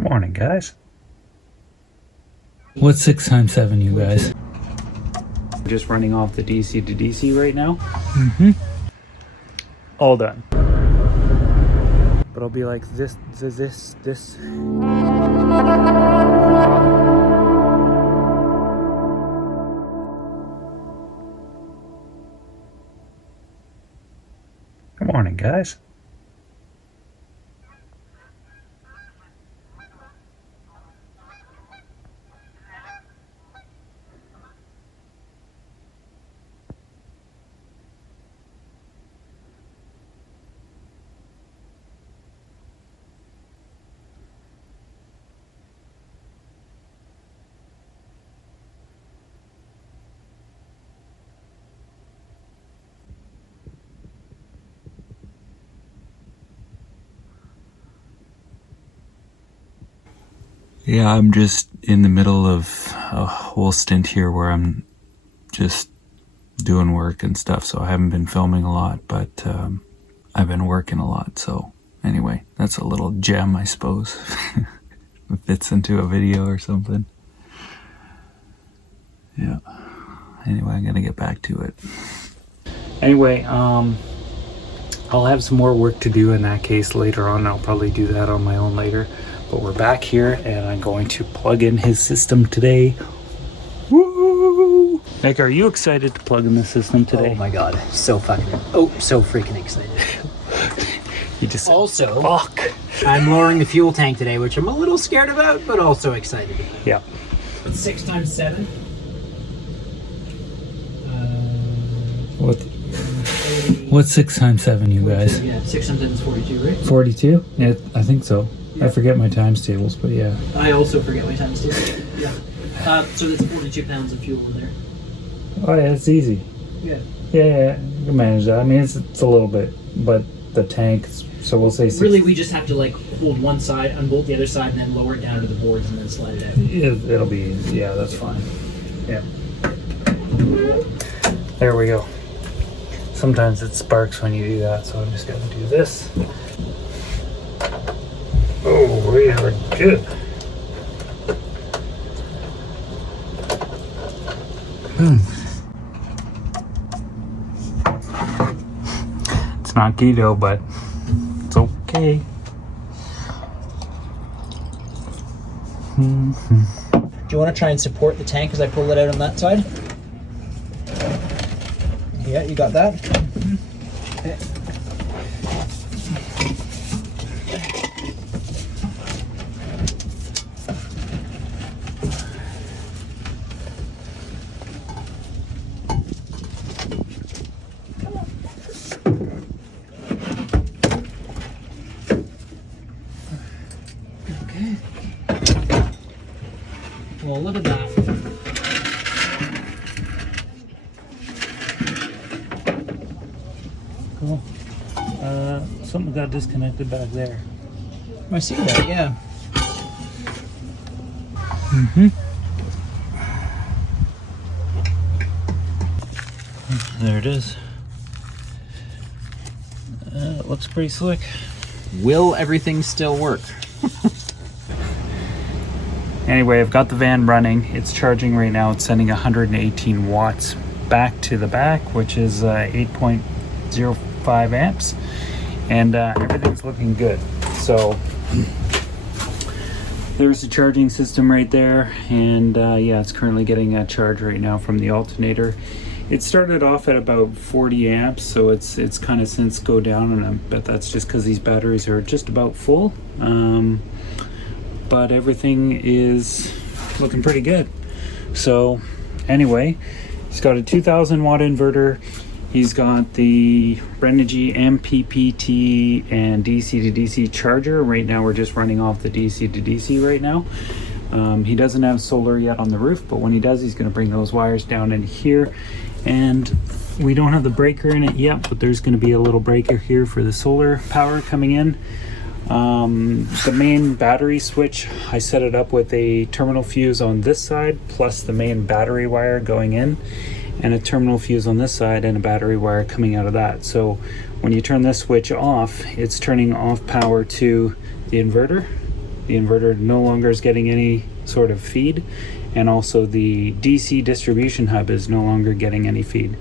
Good morning, guys. What's 6 times 7, you guys? We're just running off the DC to DC right now. All done. But I'll be like this. Good morning, guys. Yeah, I'm just in the middle of a whole stint here where I'm just doing work and stuff, so I haven't been filming a lot, but I've been working a lot. So anyway, that's a little gem, I suppose. It fits into a video or something. Yeah. Anyway, I'm gonna get back to it. Anyway, I'll have some more work to do in that case later on. I'll probably do that on my own later. But we're back here and I'm going to plug in his system today. Woo! Nick, are you excited to plug in the system today? Oh my god, so freaking excited. You just also, fuck. I'm lowering the fuel tank today, which I'm a little scared about, but also excited about. Yeah. It's 6 times 7. What's 6 times 7, you guys? Yeah, 6 times 7 is 42, right? 42? Yeah, I think so. Yeah. I forget my times tables, but yeah. I also forget my times tables. Yeah. So that's 42 pounds of fuel in there. Oh yeah, it's easy. Yeah. Yeah, you can manage that. I mean, it's a little bit, but the tank, so we'll say 6. Really, we just have to like hold one side, unbolt the other side, and then lower it down to the boards and then slide it out. It'll be easy. Yeah, that's fine. Yeah. There we go. Sometimes it sparks when you do that, so I'm just gonna do this. Oh, we are good. It's not keto, but it's okay. Do you want to try and support the tank as I pull it out on that side? Yeah, you got that? Okay. Well, look at that. Cool. Something got disconnected back there. I see that, yeah. There it is. It looks pretty slick. Will everything still work? Anyway, I've got the van running. It's charging right now. It's sending 118 watts back to the back, which is 8.05 amps. And everything's looking good. So there's the charging system right there. And yeah, it's currently getting a charge right now from the alternator. It started off at about 40 amps, so it's kind of since go down, and I bet that's just because these batteries are just about full. But everything is looking pretty good. So anyway, he's got a 2000 watt inverter. He's got the Renogy MPPT and DC to DC charger. Right now we're just running off the DC to DC right now. He doesn't have solar yet on the roof, but when he does, he's gonna bring those wires down in here. And we don't have the breaker in it yet, but there's gonna be a little breaker here for the solar power coming in. The main battery switch, I set it up with a terminal fuse on this side plus the main battery wire going in, and a terminal fuse on this side and a battery wire coming out of that. So when you turn this switch off, it's turning off power to the inverter, The inverter no longer is getting any sort of feed, and also the DC distribution hub is no longer getting any feed.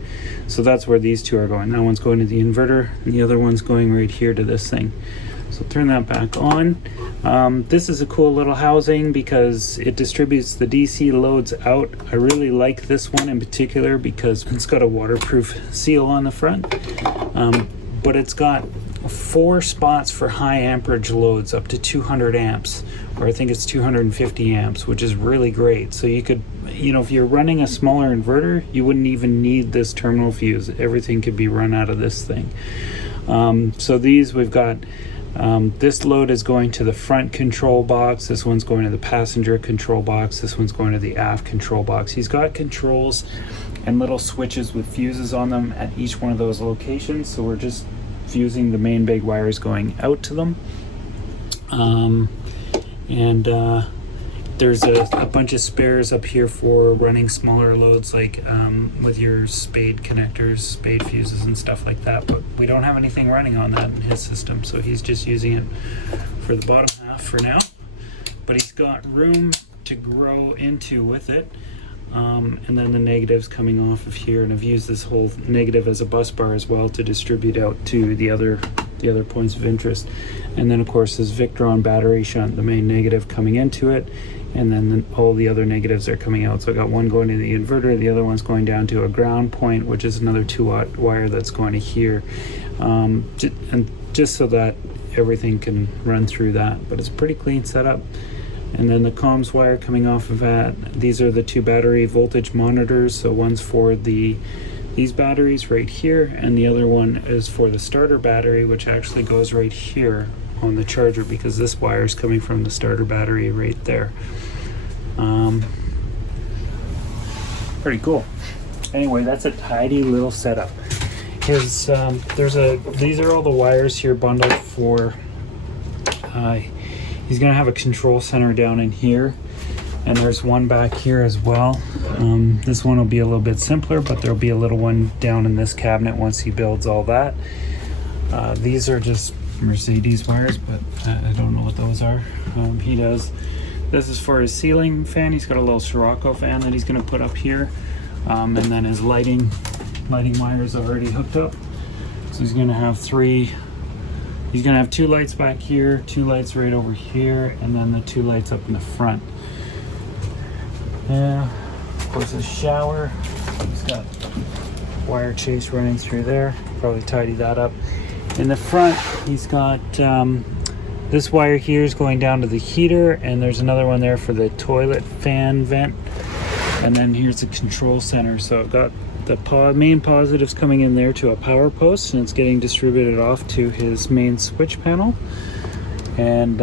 So that's where these two are going. That one's going to the inverter, and the other one's going right here to this thing. So turn that back on. This is a cool little housing because it distributes the DC loads out. I really like this one in particular because it's got a waterproof seal on the front, but it's got 4 spots for high amperage loads up to 200 amps, or I think it's 250 amps, which is really great. So you could, you know, if you're running a smaller inverter, you wouldn't even need this terminal fuse. Everything could be run out of this thing. So these, we've got this load is going to the front control box. This one's going to the passenger control box. This one's going to the aft control box. He's got controls and little switches with fuses on them at each one of those locations. So we're just fusing the main big wires going out to them. There's a bunch of spares up here for running smaller loads, like with your spade connectors, spade fuses and stuff like that, but we don't have anything running on that in his system, so he's just using it for the bottom half for now. But he's got room to grow into with it. And then the negatives coming off of here, and I've used this whole negative as a bus bar as well to distribute out to the other points of interest. And then of course this Victron battery shunt, the main negative coming into it, and then all the other negatives are coming out. So I got one going to the inverter, the other one's going down to a ground point, which is another 2-watt wire that's going to here, and just so that everything can run through that. But it's a pretty clean setup. And then the comms wire coming off of that, these are the 2 battery voltage monitors. So one's for these batteries right here, and the other one is for the starter battery, which actually goes right here on the charger, because this wire is coming from the starter battery right there. Pretty cool. Anyway, that's a tidy little setup. These are all the wires here bundled for. He's gonna have a control center down in here, and there's one back here as well. This one will be a little bit simpler, but there'll be a little one down in this cabinet once he builds all that. These are just Mercedes wires, but I don't know what those are. He does. This is for his ceiling fan. He's got a little Scirocco fan that he's gonna put up here, and then his lighting wires are already hooked up. So he's gonna have 3. He's gonna have 2 lights back here, 2 lights right over here, and then the 2 lights up in the front. Yeah, of course his shower. He's got wire chase running through there. Probably tidy that up. In the front, he's got this wire here is going down to the heater, and there's another one there for the toilet fan vent. And then here's the control center. So I've got the main positives coming in there to a power post, and it's getting distributed off to his main switch panel. And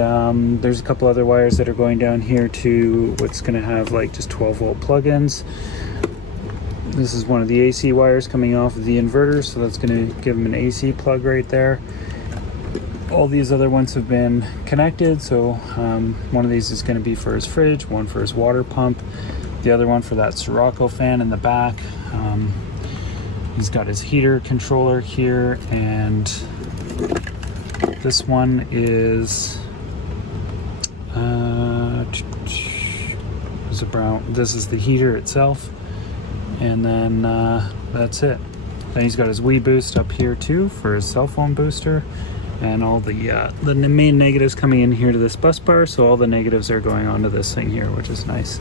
there's a couple other wires that are going down here to what's going to have like just 12-volt plug-ins. This is one of the AC wires coming off of the inverter, so that's going to give him an AC plug right there. All these other ones have been connected, so one of these is going to be for his fridge, one for his water pump, the other one for that Scirocco fan in the back. He's got his heater controller here, and this one is this is the heater itself, and then that's it. Then he's got his Webasto up here too for his cell phone booster, and all the main negatives coming in here to this bus bar, so all the negatives are going onto this thing here, which is nice.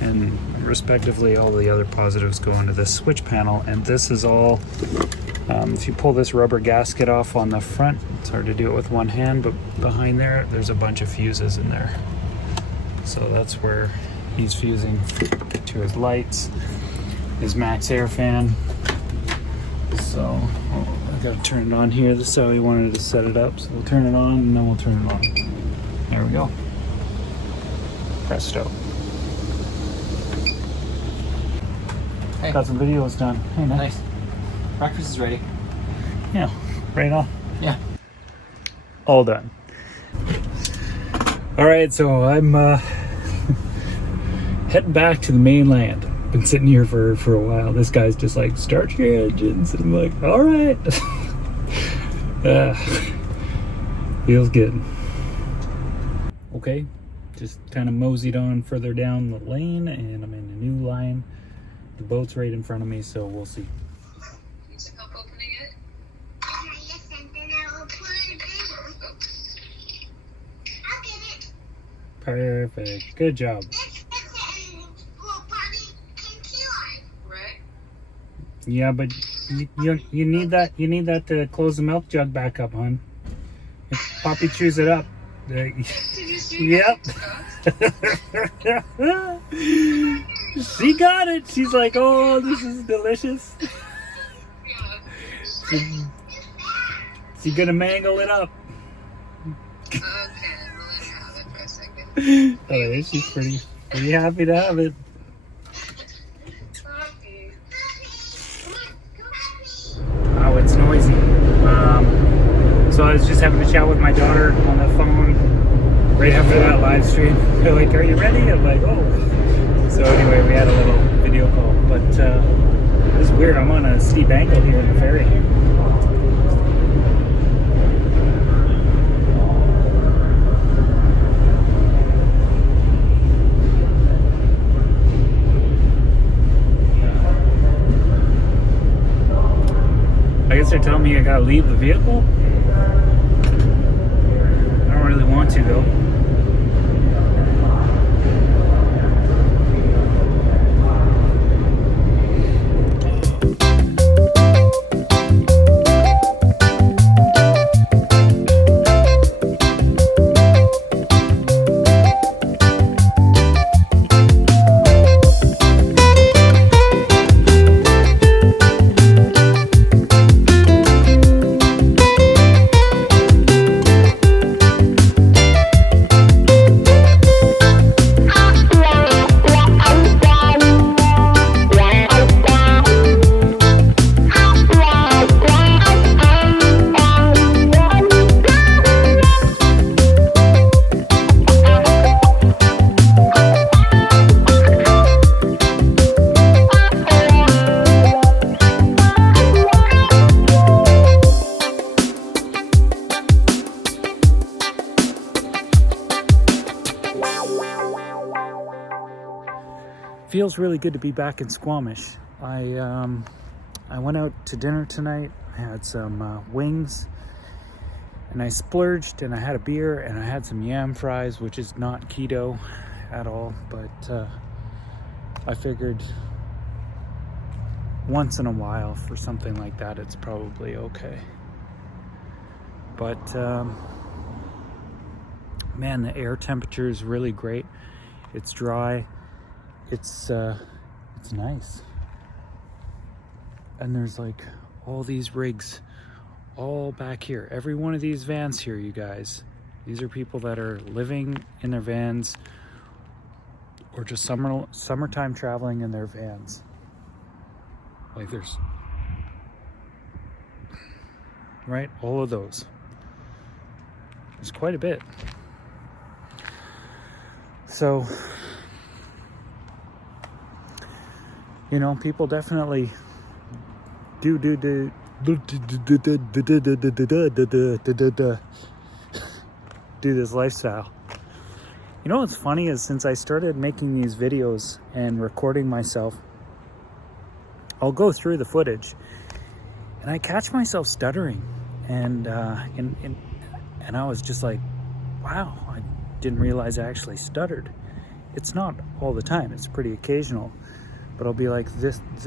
And respectively, all the other positives go into this switch panel. And this is all, if you pull this rubber gasket off on the front, it's hard to do it with one hand, but behind there's a bunch of fuses in there. So that's where he's fusing to his lights, his max air fan. So I gotta turn it on here. This is how he wanted to set it up. So we'll turn it on, and then we'll turn it on. There we go. Presto. Hey. Got some videos done. Hey, nice. Breakfast is ready. Yeah, right on. Yeah. All done. All right, so I'm heading back to the mainland. Been sitting here for a while. This guy's just like, start your engines. And I'm like, all right. Feels good. okay. Just kind of moseyed on further down the lane, and I'm in a new line. The boat's right in front of me, so we'll see. Need some help opening it? Yes, and then I will put it in. I'll get it. Perfect. Good job. Right? Yeah, but you need that. You need that to close the milk jug back up, hon. If Poppy chews it up. Did you see Yep. that? She got it. She's like, oh, this is delicious. Yeah. She's gonna mangle it up. Okay, we'll let her have it for a second. Oh, yeah, she's pretty happy to have it. Poppy. Oh, it's noisy. So I was just having a chat with my daughter on the phone right after that live stream. They're like, are you ready? I'm like, oh. So anyway, we had a little video call. But it's weird. I'm on a steep angle here in the ferry. I guess they're telling me I gotta leave the vehicle. I don't really want to though. Feels really good to be back in Squamish. I went out to dinner tonight. I had some wings, and I splurged, and I had a beer, and I had some yam fries, which is not keto at all, but I figured once in a while for something like that, it's probably okay. But man, the air temperature is really great. It's dry. It's nice. And there's like all these rigs all back here. Every one of these vans here, you guys. These are people that are living in their vans or just summertime traveling in their vans. Like there's, right? All of those. There's quite a bit. So, you know, people definitely do this lifestyle. You know what's funny is since I started making these videos and recording myself, I'll go through the footage and I catch myself stuttering, and I was just like, wow, I didn't realize I actually stuttered. It's not all the time, it's pretty occasional. But I'll be like this. And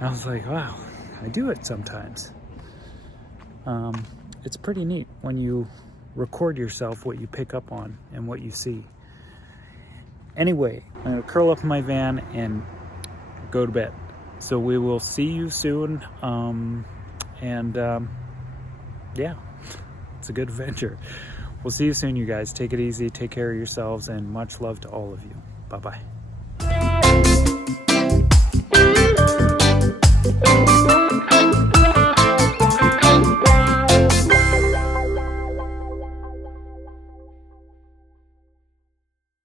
I was like, wow, I do it sometimes. It's pretty neat when you record yourself, what you pick up on and what you see. Anyway, I'm gonna curl up in my van and go to bed. So we will see you soon. Yeah, it's a good adventure. We'll see you soon, you guys. Take it easy, take care of yourselves, and much love to all of you. Bye-bye.